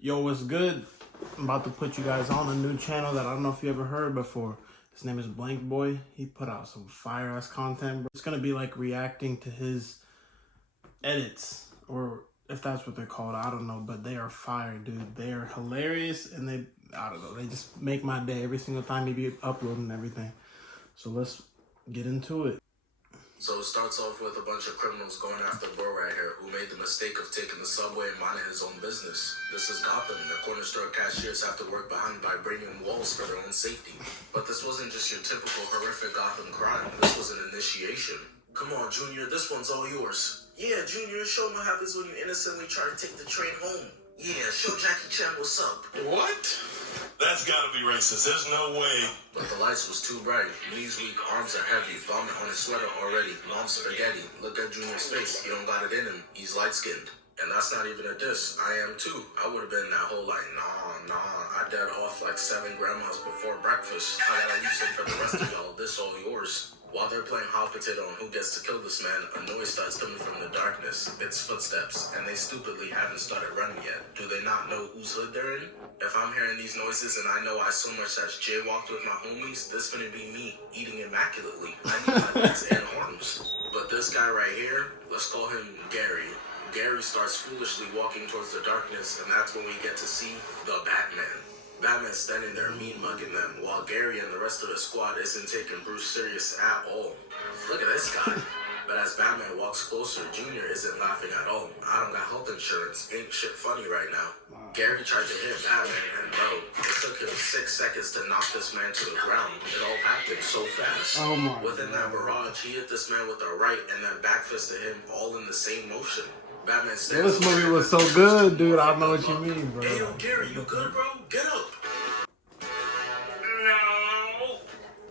Yo, what's good? I'm about to put you guys on a new channel that I don't know if you ever heard before. His name is BlankBoy. He put out some fire-ass content, bro. It's gonna be like reacting to his edits, or if that's what they're called, I don't know, but they are fire, dude. They are hilarious, and I don't know, they just make my day every single time he be uploading everything. So let's get into it. So it starts off with a bunch of criminals going after bro right here who made the mistake of taking the subway and minding his own business. This is Gotham. The corner store cashiers have to work behind vibranium walls for their own safety. But this wasn't just your typical horrific Gotham crime. This was an initiation. Come on, Junior, this one's all yours. Yeah, Junior, show them what happens when you innocently try to take the train home. Yeah, show Jackie Chan what's up. What? That's gotta be racist. There's no way. But the lights was too bright. Knees weak, arms are heavy. Vomit on his sweater already. Mom's spaghetti. Look at Junior's face. He don't got it in him. He's light-skinned. And that's not even a diss. I am too. I would have been that whole like, nah. I dead off like 7 grandmas before breakfast. I gotta leave some for the rest of y'all. This all yours. While they're playing hot potato on who gets to kill this man, a noise starts coming from the darkness. It's footsteps, and they stupidly haven't started running yet. Do they not know whose hood they're in? If I'm hearing these noises and I know I so much as jaywalked with my homies, this finna be me, eating immaculately. I need my legs and arms. But this guy right here, let's call him Gary. Gary starts foolishly walking towards the darkness, and that's when we get to see the Batman. Batman's standing there mean mugging them, while Gary and the rest of the squad isn't taking Bruce serious at all. Look at this guy. But as Batman walks closer, Junior isn't laughing at all. I don't got health insurance. Ain't shit funny right now. Gary tried to hit Batman, and bro, it took him 6 seconds to knock this man to the ground. It all happened so fast. Oh my Within that barrage, he hit this man with a right and then backfisted him all in the same motion. Batman stands This movie was so good, dude. I know what you mean, bro. Hey, yo, Gary, you good, bro? Get up. No.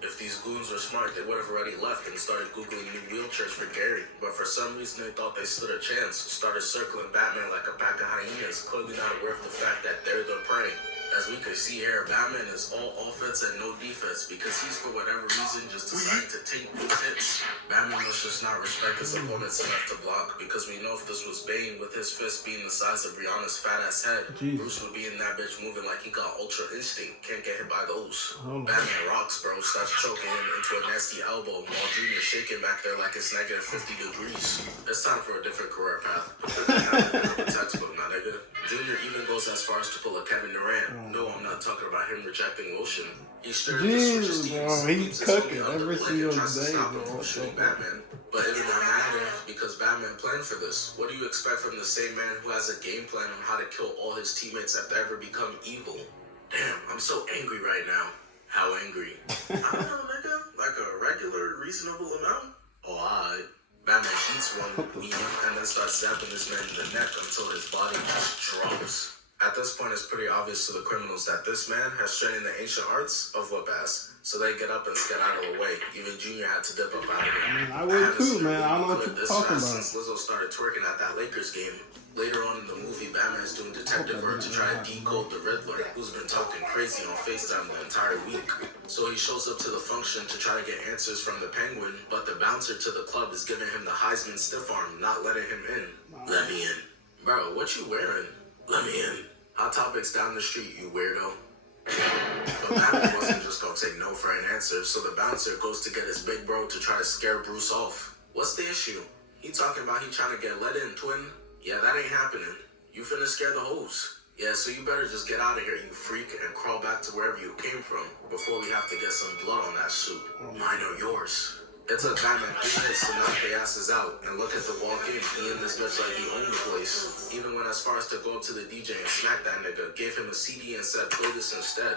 If these goons were smart, they would have already left and started Googling new wheelchairs for Gary. But for some reason, they thought they stood a chance. Started circling Batman like a pack of hyenas, clearly not aware of the fact that they're the prey. As we can see here, Batman is all offense and no defense because he's, for whatever reason, just decided to take big hits. Batman must just not respect his opponents enough to block, because we know if this was Bane, with his fist being the size of Rihanna's fat-ass head, Bruce would be in that bitch moving like he got Ultra Instinct. Can't get hit by those. Batman rocks, bro, starts choking him into a nasty elbow while Junior's shaking back there like it's negative 50 degrees. It's time for a different career path. Textbook, my nigga. Junior even goes as far as to pull a Kevin Durant. No, I'm not talking about him rejecting lotion. He Jeez, bro, he's cooking every single day, bro. Shooting Batman. But it don't matter because Batman planned for this. What do you expect from the same man who has a game plan on how to kill all his teammates if they ever become evil? Damn, I'm so angry right now. How angry? I don't know, nigga. Like a regular, reasonable amount? Oh, alright. Batman eats one medium and then starts zapping this man in the neck until his body just drops. At this point, it's pretty obvious to the criminals that this man has trained in the ancient arts of whip-ass. So they get up and get out of the way. Even Junior had to dip up out of it. I mean, I would too, man. I don't know what you're talking about. Since Lizzo started twerking at that Lakers game. Later on in the movie, Batman's doing detective work to try to decode the Riddler, who's been talking crazy on FaceTime the entire week. So he shows up to the function to try to get answers from the Penguin, but the bouncer to the club is giving him the Heisman stiff arm, not letting him in. Let me in. Bro, what you wearing? Let me in. Hot Topics down the street, you weirdo. But Batman wasn't just gonna take no for an answer, so the bouncer goes to get his big bro to try to scare Bruce off. What's the issue? He talking about he trying to get let in, twin? Yeah, that ain't happening. You finna scare the hoes. Yeah, so you better just get out of here, you freak, and crawl back to wherever you came from before we have to get some blood on that suit. Mine or yours. It took Batman 3 hits to knock their asses out, and look at the walk-in. He in this bitch like he owned the place. Even went as far as to go up to the DJ and smack that nigga, gave him a CD and said, play this instead.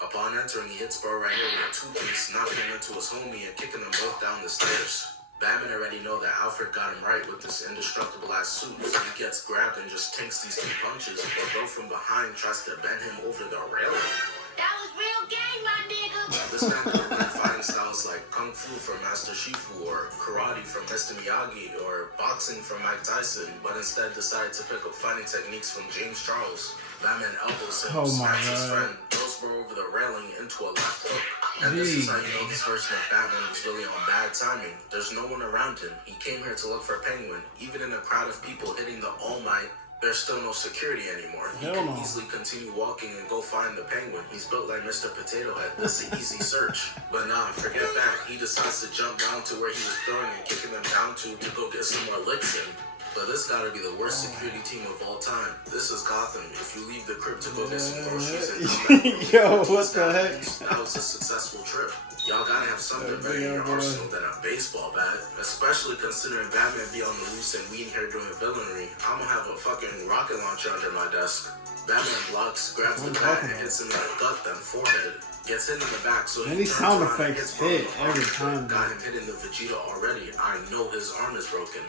Upon entering, he hits bro right here with a 2-piece, knocking him into his homie and kicking them both down the stairs. Batman already know that Alfred got him right with this indestructible-ass suit, so he gets grabbed and just tanks these 2 punches, but bro from behind tries to bend him over the railing. That was real gang, my nigga. This man could have learned fighting styles like Kung Fu from Master Shifu, or Karate from Mr. Miyagi, or boxing from Mike Tyson, but instead decided to pick up fighting techniques from James Charles. Batman elbows him, smacks his friend, throws bro over the railing into a left hook. And this is how you know this version of Batman was really on bad timing. There's no one around him. He came here to look for Penguin. Even in a crowd of people hitting the All Might, There's still no security anymore. He Hell can no. easily continue walking and go find the penguin. He's built like Mr. Potato Head. That's an easy search. But nah, forget that. He decides to jump down to where he was throwing and kicking them down to go get some more licks in. But this gotta be the worst security team of all time. This is Gotham. If you leave the crib to go get some groceries and come back, Yo, what the heck? that was a successful trip. Y'all gotta have something better in your arsenal than a baseball bat. Especially considering Batman be on the loose and we in here doing villainy. I'm gonna have a fucking rocket launcher under my desk. Batman blocks, grabs the bat, and hits him in the gut, then forehead. Gets hit in the back, so And these sound effects hit every time. Got him hitting the Vegeta already. I know his arm is broken.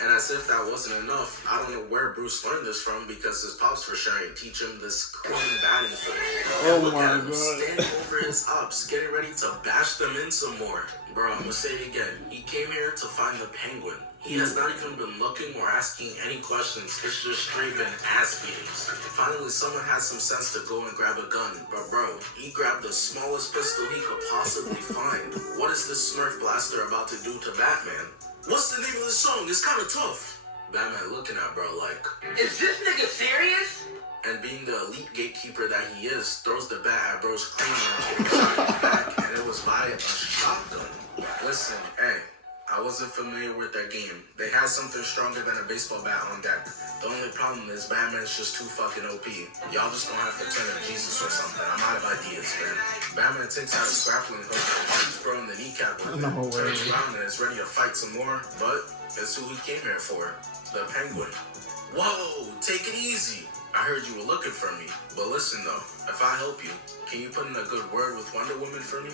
And as if that wasn't enough, I don't know where Bruce learned this from because his pops for sure ain't teach him this clean batting form. Oh Look my at him God. standing over his ops, getting ready to bash them in some more. Bro, I'm gonna say it again. He came here to find the penguin. He has not even been looking or asking any questions. It's just straight been ass beatings. Finally, someone had some sense to go and grab a gun. But bro, he grabbed the smallest pistol he could possibly find. What is this Smurf blaster about to do to Batman? What's the name of the song? It's kind of tough. Batman looking at bro like, is this nigga serious? and being the elite gatekeeper that he is, throws the bat at bro's cranium, getting shot in the back, and it was by a shotgun. Listen, hey, I wasn't familiar with their game. They had something stronger than a baseball bat on deck. The only problem is Batman's just too fucking OP. Y'all just gonna have to turn to Jesus or something. I'm out of ideas, man. Batman takes out his grappling hook and shoots bro in the kneecap with it. No way. Turns around and is ready to fight some more, but it's who he came here for. The Penguin. Whoa, take it easy. I heard you were looking for me. But listen though, if I help you, can you put in a good word with Wonder Woman for me?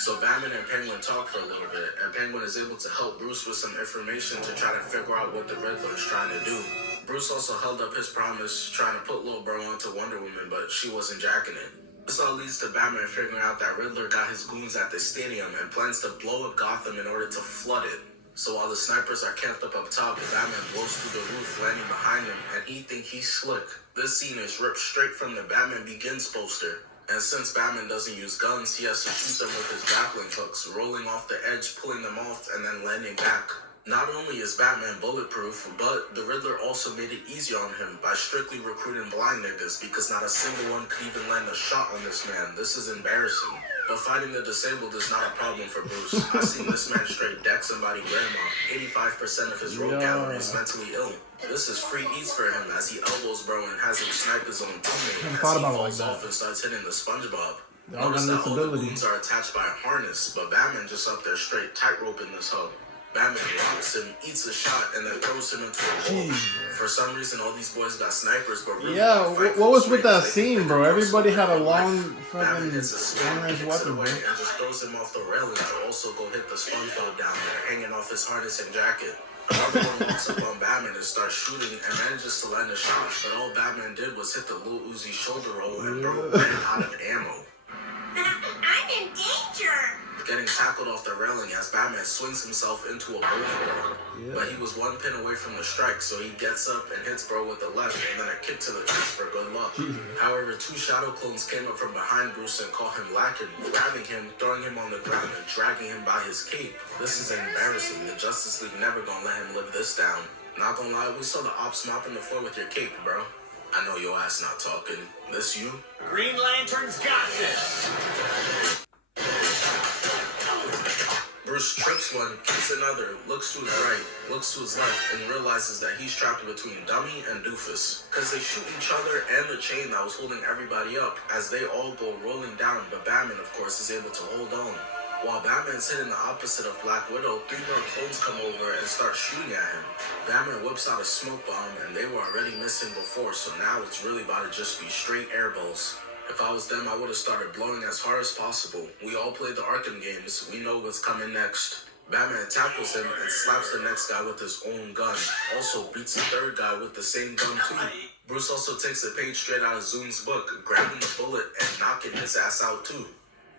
So Batman and Penguin talk for a little bit, and Penguin is able to help Bruce with some information to try to figure out what the Riddler is trying to do. Bruce also held up his promise, trying to put Lil Bro onto Wonder Woman, but she wasn't jacking it. This all leads to Batman figuring out that Riddler got his goons at the stadium and plans to blow up Gotham in order to flood it. So while the snipers are camped up top, Batman blows through the roof, landing behind them, and he think he's slick. This scene is ripped straight from the Batman Begins poster. And since Batman doesn't use guns, he has to shoot them with his grappling hooks, rolling off the edge, pulling them off, and then landing back. Not only is Batman bulletproof, but the Riddler also made it easier on him by strictly recruiting blind niggas because not a single one could even land a shot on this man. This is embarrassing. But fighting the disabled is not a problem for Bruce. I've seen this man straight deck somebody grandma. 85% of his road gallery is mentally ill. This is free eats for him as he elbows bro and has him snipe his own teammate as he falls off and starts hitting the SpongeBob. Notice that all the goons are attached by a harness, but Batman just up there straight tightrope in this hoe. Batman locks him, eats a shot, and then throws him into a hole. For some reason, all these boys got snipers, but really what was with that scene, bro? Everybody had a long fucking long-range weapon, bro. And just throws him off the railing to also go hit the SpongeBob down there, hanging off his harness and jacket. Another one walks up on Batman and starts shooting and manages to land a shot, but all Batman did was hit the Lil Uzi shoulder roll and bro ran out of ammo. I'm in danger. Getting tackled off the railing as Batman swings himself into a bowling ball. But he was one pin away from the strike, so he gets up and hits bro with the left and then a kick to the face for good luck. However, two shadow clones came up from behind Bruce and caught him lacking, grabbing him, throwing him on the ground, and dragging him by his cape. This is embarrassing. The Justice League never gonna let him live this down. Not gonna lie, we saw the ops mopping the floor with your cape, bro. I know your ass not talking. This you? Green Lantern's got this. Bruce trips one, kicks another, looks to his right, looks to his left, and realizes that he's trapped between Dummy and Doofus. Cause they shoot each other and the chain that was holding everybody up as they all go rolling down, but Batman of course is able to hold on. While Batman's hitting the opposite of Black Widow, three more clones come over and start shooting at him. Batman whips out a smoke bomb and they were already missing before, so now it's really about to just be straight airballs. If I was them, I would have started blowing as hard as possible. We all played the Arkham games. We know what's coming next. Batman tackles him and slaps the next guy with his own gun. Also beats the third guy with the same gun too. Bruce also takes a page straight out of Zoom's book, grabbing the bullet and knocking his ass out too.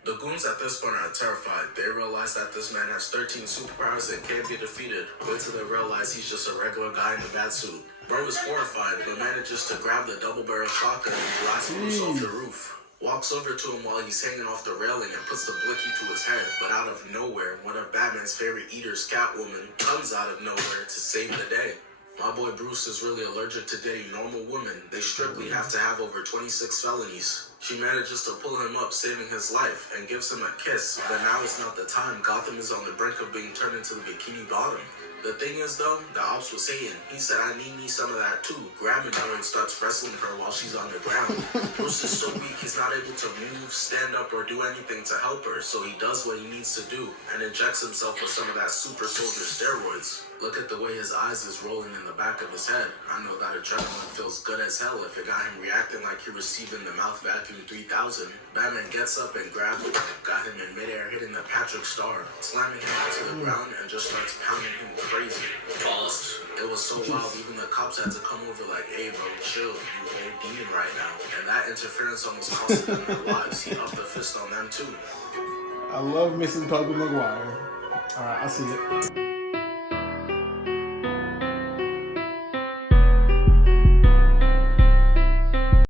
The goons at this point are terrified. They realize that this man has 13 superpowers and can't be defeated. Wait till they realize he's just a regular guy in a bat suit. Bro is horrified, but manages to grab the double-barrel shotgun and blast Bruce off the roof. Walks over to him while he's hanging off the railing and puts the blicky to his head. But out of nowhere, one of Batman's favorite eaters, Catwoman, comes out of nowhere to save the day. My boy Bruce is really allergic to dating normal women. They strictly have to have over 26 felonies. She manages to pull him up, saving his life, and gives him a kiss. But now is not the time. Gotham is on the brink of being turned into the Bikini Bottom. The thing is, though, the ops was saying, he said, I need me some of that too, grabbing her and starts wrestling her while she's on the ground. Bruce is so weak, he's not able to move, stand up, or do anything to help her, so he does what he needs to do and injects himself with some of that super soldier steroids. Look at the way his eyes is rolling in the back of his head. I know that adrenaline feels good as hell if it got him reacting like he receiving the mouth vacuum 3000. Batman gets up and grabs him, got him in midair, hitting the Patrick Star, slamming him onto the ground and just starts pounding him crazy. Balls. It was so wild, even the cops had to come over like, hey bro, chill, you ODing right now. And that interference almost cost them their lives. He upped the fist on them too. I love missing Tobey Maguire. Alright, I'll see it.